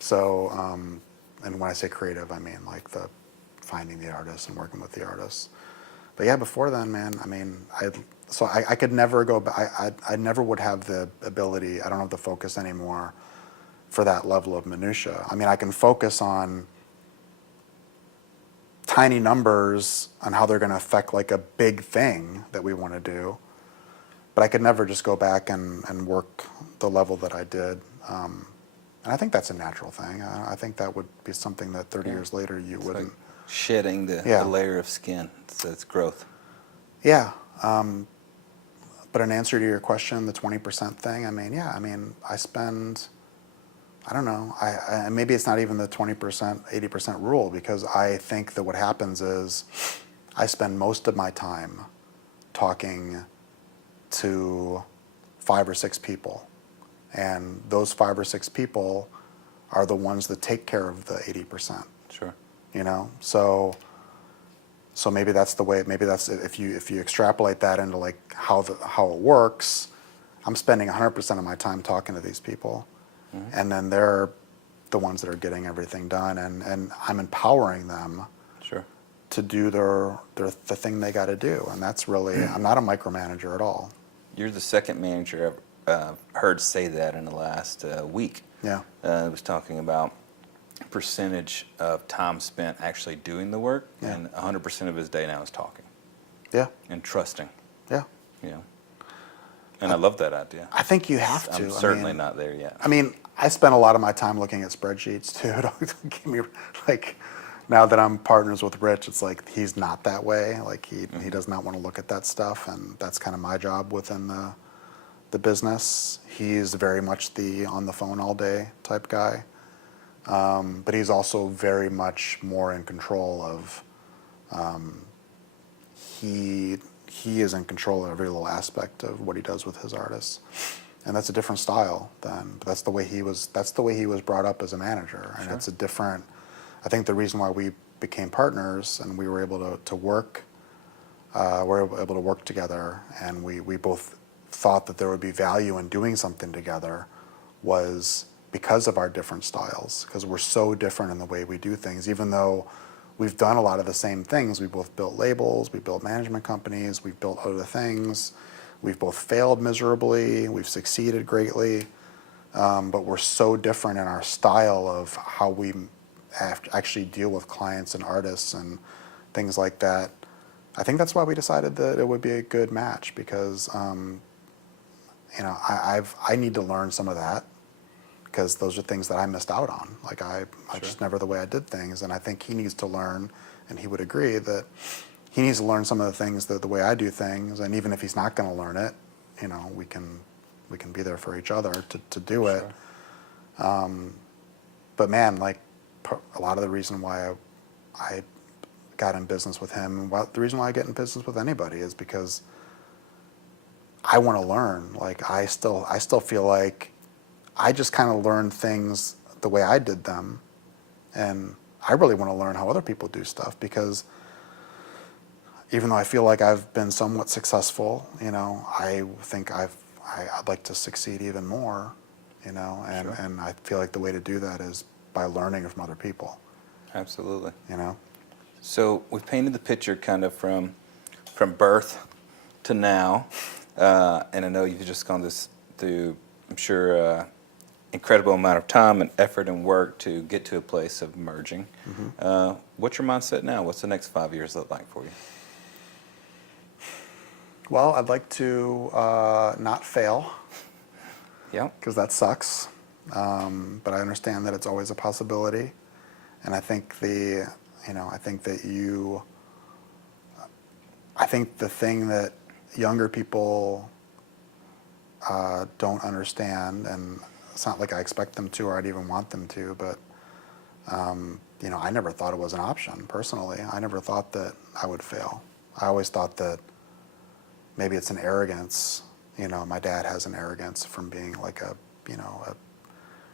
So, and when I say creative, I mean like the finding the artists and working with the artists. But yeah, before then, man, I mean, I could never go back. I never would have the ability, I don't have the focus anymore for that level of minutia. I mean, I can focus on tiny numbers on how they're going to affect like a big thing that we want to do, but I could never just go back and work the level that I did. And I think that's a natural thing. I think that would be something that 30 years later you wouldn't. Like shedding the layer of skin. It's growth. Yeah. But in answer to your question, the 20% thing, I mean, I spend, I don't know, maybe it's not even the 20%, 80% rule, because I think that what happens is I spend most of my time talking to 5 or 6 people. And those 5 or 6 people are the ones that take care of the 80%. Sure. So maybe that's the way. Maybe that's if you extrapolate that into like how it works. I'm spending 100% of my time talking to these people, and then they're the ones that are getting everything done, and I'm empowering them. Sure. To do the thing they got to do, and that's really I'm not a micromanager at all. You're the second manager I've heard say that in the last week. Yeah. I was talking about percentage of time spent actually doing the work, and 100% of his day now is talking. Yeah. And trusting. Yeah. And I love that idea. I think you have to. I'm certainly not there yet. I mean, I spend a lot of my time looking at spreadsheets too. Don't give me like, now that I'm partners with Rich, it's like he's not that way. Like he does not want to look at that stuff, and that's kind of my job within the business. He's very much the on the phone all day type guy. But he's also very much more in control of, he is in control of every little aspect of what he does with his artists. And that's a different style but that's the way he was brought up as a manager. And it's a different, I think the reason why we became partners and we were able to work, together, and we both thought that there would be value in doing something together was because of our different styles, because we're so different in the way we do things. Even though we've done a lot of the same things, we both built labels, we built management companies, we've built other things, we've both failed miserably, we've succeeded greatly, but we're so different in our style of how we actually deal with clients and artists and things like that. I think that's why we decided that it would be a good match, because I need to learn some of that, because those are things that I missed out on. Like I just never the way I did things, and I think he needs to learn, and he would agree that he needs to learn some of the things the way I do things, and even if he's not going to learn it, we can be there for each other to do it. But man, like a lot of the reason why I got in business with him, the reason why I get in business with anybody is because I want to learn. Like I still feel like I just kind of learned things the way I did them, and I really want to learn how other people do stuff, because even though I feel like I've been somewhat successful, I think I'd like to succeed even more, and I feel like the way to do that is by learning from other people. Absolutely. So we've painted the picture kind of from birth to now, and I know you've just gone through, I'm sure, incredible amount of time and effort and work to get to a place of merging. What's your mindset now? What's the next 5 years look like for you? Well, I'd like to not fail. Yeah. Because that sucks. But I understand that it's always a possibility, and I think that you I think the thing that younger people don't understand, and it's not like I expect them to or I'd even want them to, but you know, I never thought it was an option personally. I never thought that I would fail. I always thought that maybe it's an arrogance. You know, my dad has an arrogance from being like a, you know, a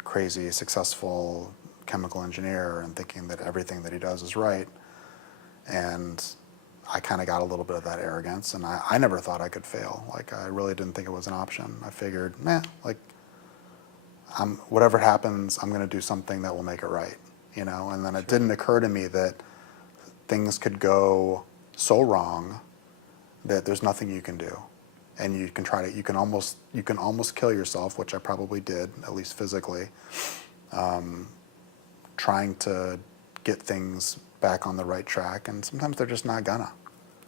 crazy successful chemical engineer and thinking that everything that he does is right. And I kind of got a little bit of that arrogance, and I never thought I could fail. Like, I really didn't think it was an option. I figured, like, whatever happens, I'm going to do something that will make it right, you know? And then it didn't occur to me that things could go so wrong that there's nothing you can do. And you can try to, you can almost kill yourself, which I probably did, at least physically, trying to get things back on the right track, and sometimes they're just not gonna.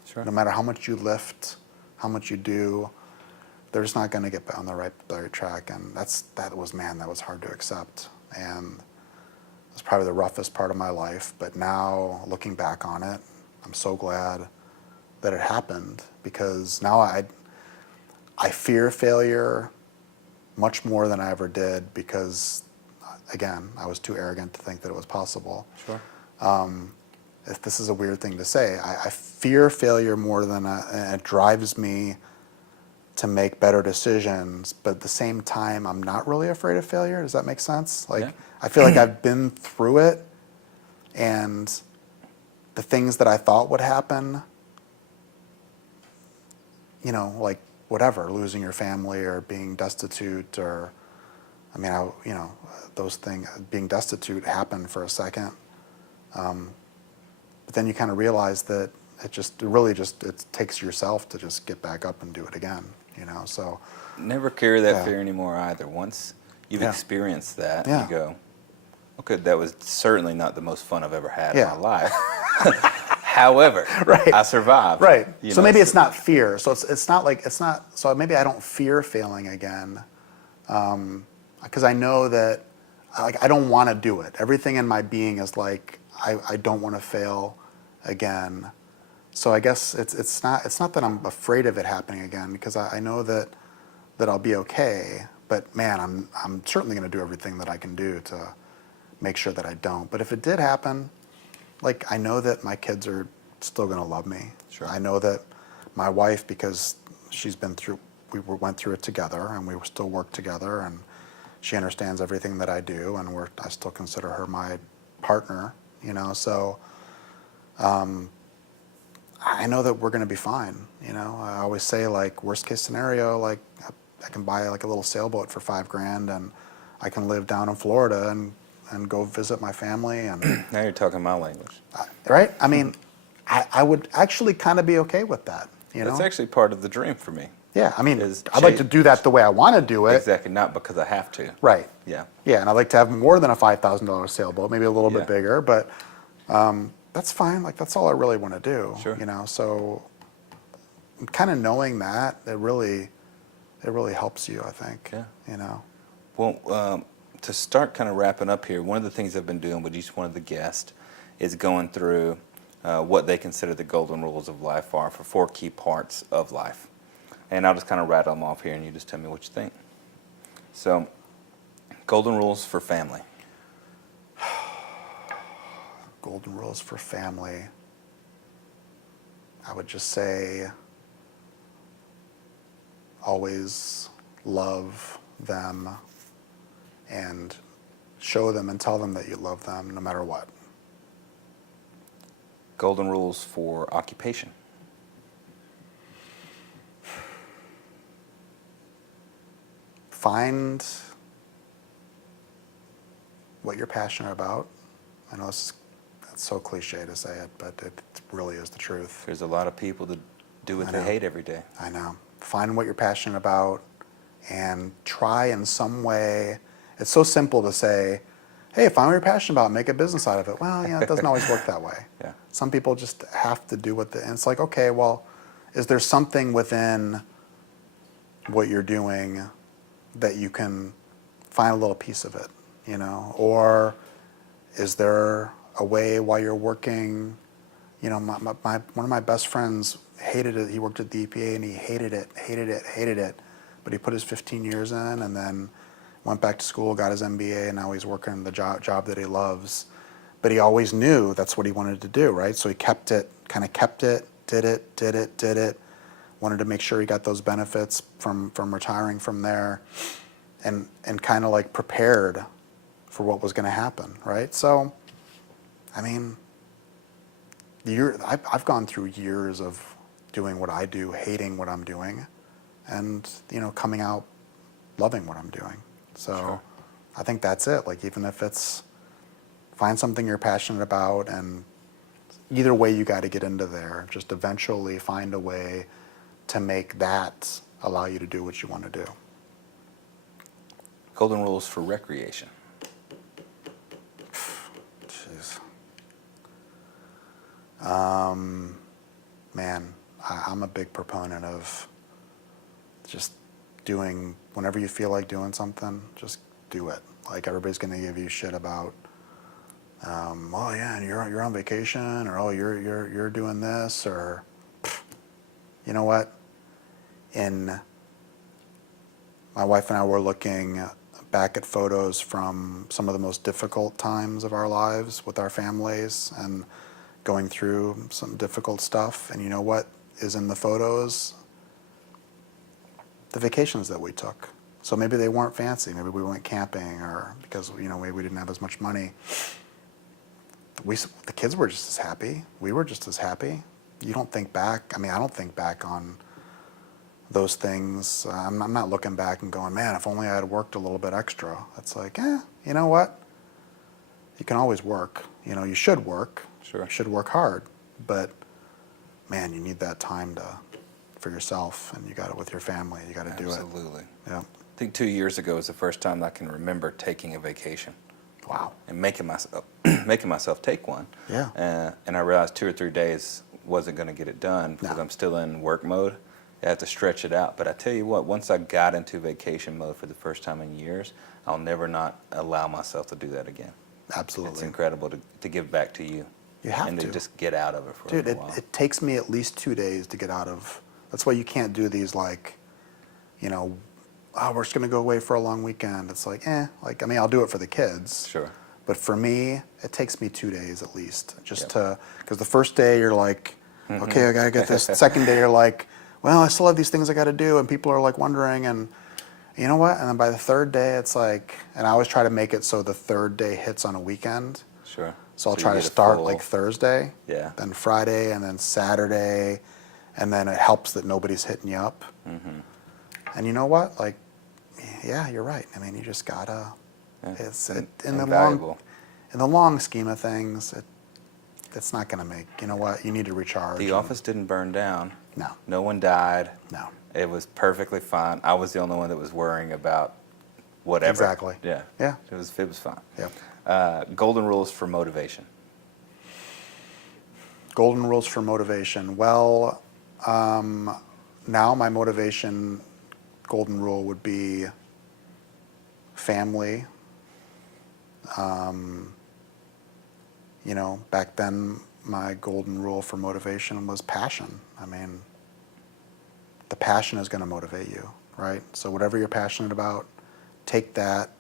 Sure. No matter how much you lift, how much you do, they're just not gonna get back on the right track, and that was hard to accept, and it's probably the roughest part of my life. But now, looking back on it, I'm so glad that it happened, because now I fear failure much more than I ever did, because, again, I was too arrogant to think that it was possible. Sure. If this is a weird thing to say, I fear failure more than and it drives me to make better decisions, but at the same time, I'm not really afraid of failure. Does that make sense? Like, Yeah. I feel like I've been through it, and the things that I thought would happen, you know, like whatever, losing your family or being destitute, or, I mean, you know, those things, being destitute happened for a second. But then you kind of realize that it takes yourself to just get back up and do it again, you know, so. Never carry that Yeah. fear anymore either. Once you've Yeah. experienced that, Yeah. you go, okay, that was certainly not the most fun I've ever had Yeah. in my life. However, Right. I survived. Right. You So know, maybe it's not fear. So so maybe I don't fear failing again, because I know that, like, I don't want to do it. Everything in my being is like, I don't want to fail again. So I guess it's not that I'm afraid of it happening again, because I know that I'll be okay. But man, I'm certainly going to do everything that I can do to make sure that I don't. But if it did happen, like, I know that my kids are still going to love me. Sure. I know that my wife, because we went through it together, and we still work together, and she understands everything that I do, and I still consider her my partner, you know. So I know that we're going to be fine, you know. I always say, like, worst case scenario, like, I can buy like a little sailboat for $5,000, and I can live down in Florida and go visit my family, and now you're talking my language. right? I mean, I would actually kind of be okay with that, you know? That's actually part of the dream for me. Yeah, I mean, is I'd like to do that the way I want to do it. Exactly, not because I have to. Right. Yeah. Yeah, and I'd like to have more than a $5,000 sailboat, maybe a little Yeah. bit bigger, but that's fine. Like, that's all I really want to do, Sure. you know? So kind of knowing that, it really helps you, I think, Yeah. you know? Well, to start kind of wrapping up here, one of the things I've been doing with each one of the guests is going through what they consider the golden rules of life are for 4 key parts of life. And I'll just kind of rattle them off here, and you just tell me what you think. So, golden rules for family. Golden rules for family. I would just say, always love them and show them and tell them that you love them no matter what. Golden rules for occupation. Find what you're passionate about. I know it's so cliche to say it, but it really is the truth. There's a lot of people that do what I they know. hate every day. I know. Find what you're passionate about and try in some way. It's so simple to say, hey, find what you're passionate about, make a business out of it. Well, it doesn't always work that way. Yeah. Some people just have to do and it's like, okay, well, is there something within what you're doing that you can find a little piece of it, you know? Or is there a way while you're working, you know, one of my best friends hated it. He worked at the EPA and he hated it. But he put his 15 years in and then went back to school, got his MBA, and now he's working the job that he loves. But he always knew that's what he wanted to do, right? So he kept it, did it, wanted to make sure he got those benefits from retiring from there, and kind of like prepared for what was going to happen, right? So, I mean, I've gone through years of doing what I do, hating what I'm doing, and, you know, coming out loving what I'm doing. So Sure. I think that's it. Like, even if it's find something you're passionate about, and either way you got to get into there, just eventually find a way to make that allow you to do what you want to do. Golden rules for recreation. Jeez. Man, I'm a big proponent of just doing, whenever you feel like doing something, just do it. Like, everybody's going to give you shit about, oh yeah, and you're on vacation, or oh you're doing this, or you know what? My wife and I were looking back at photos from some of the most difficult times of our lives with our families and going through some difficult stuff. And you know what is in the photos? The vacations that we took. So maybe they weren't fancy. Maybe we went camping, or because, you know, we didn't have as much money. The kids were just as happy. We were just as happy. You don't think back. I mean, I don't think back on those things. I'm not looking back and going, man, if only I had worked a little bit extra. It's like, you know what? You can always work. You know, you should work. Sure. You should work hard. But, man, you need that time for yourself, and you got it with your family. You got to do it. Absolutely. Yeah. I think 2 years ago was the first time I can remember taking a vacation. Wow. And making myself take one. Yeah. And I realized 2 or 3 days wasn't going to get it done because No. I'm still in work mode. I have to stretch it out. But I tell you what, once I got into vacation mode for the first time in years, I'll never not allow myself to do that again. Absolutely. It's incredible to give back to you. You have and to. to just get out of it for Dude, a while. it takes me at least 2 days to get out of. That's why you can't do these, like, you know, oh, we're just going to go away for a long weekend. It's like, like, I mean, I'll do it for the kids. Sure. But for me, it takes me 2 days at least, just Yep. because the first day you're like, okay, I got to get this. Second day you're like, well, I still have these things I got to do, and people are like wondering, and you know what? And then by the third day, it's like, and I always try to make it so the third day hits on a weekend. Sure. So I'll you try to get a start full- like Thursday, Yeah. then Friday, and then Saturday, and then it helps that nobody's hitting you up. And you know what? Like, yeah, you're right. I mean, you just gotta. Yeah. It's And- in the and long, valuable. in the long scheme of things, it's not gonna make. You know what? You need to recharge. The office didn't burn down. No, No one died. no. It was perfectly fine. I was the only one that was worrying about whatever. Exactly. Yeah. Yeah. It was fine. Yep. Golden rules for motivation. Golden rules for motivation. Well, now my motivation golden rule would be family. You know, back then my golden rule for motivation was passion. I mean, the passion is going to motivate you, right? So whatever you're passionate about, take that,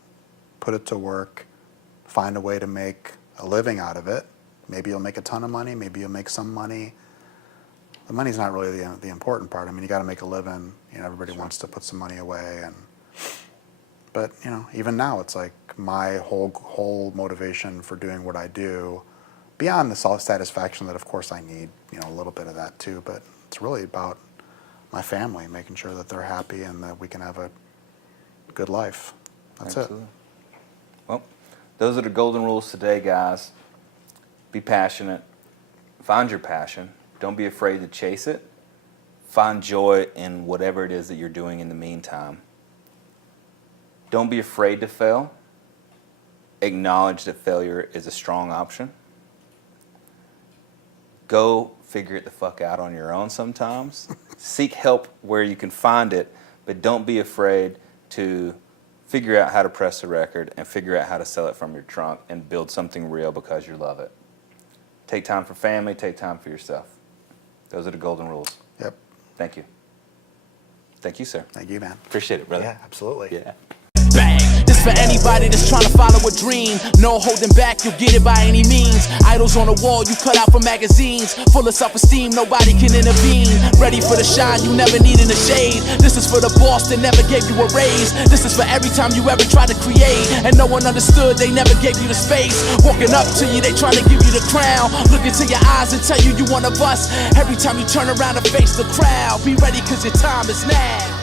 put it to work, find a way to make a living out of it. Maybe you'll make a ton of money, maybe you'll make some money. The money's not really the important part. I mean, you got to make a living. You know, everybody wants to put some money away, but you know, even now, it's like my whole motivation for doing what I do, beyond the self-satisfaction that of course I need, you know, a little bit of that too, but it's really about my family, making sure that they're happy and that we can have a good life. That's Absolutely. Well, those are the golden rules today, guys. Be passionate. Find your passion. Don't be afraid to chase it. Find joy in whatever it is that you're doing in the meantime. Don't be afraid to fail. Acknowledge that failure is a strong option. Go figure it the fuck out on your own sometimes. Seek help where you can find it, but don't be afraid to figure out how to press the record and figure out how to sell it from your trunk and build something real because you love it. Take time for family, take time for yourself. Those are the golden rules. Thank you. Thank you, sir. Thank you, man. Appreciate it, brother. Yeah, absolutely. Yeah. Bang. This for anybody that's trying to follow a dream. No holding back, you'll get it by any means. Idols on the wall, you cut out from magazines. Full of self-esteem, nobody can intervene. Ready for the shine, you never need in the shade. This is for the boss that never gave you a raise. This is for every time you ever tried to create and no one understood, they never gave you the space. Walking up to you, they trying to give you the crown. Look into your eyes and tell you you one of us. Every time you turn around and face the crowd, be ready cause your time is now.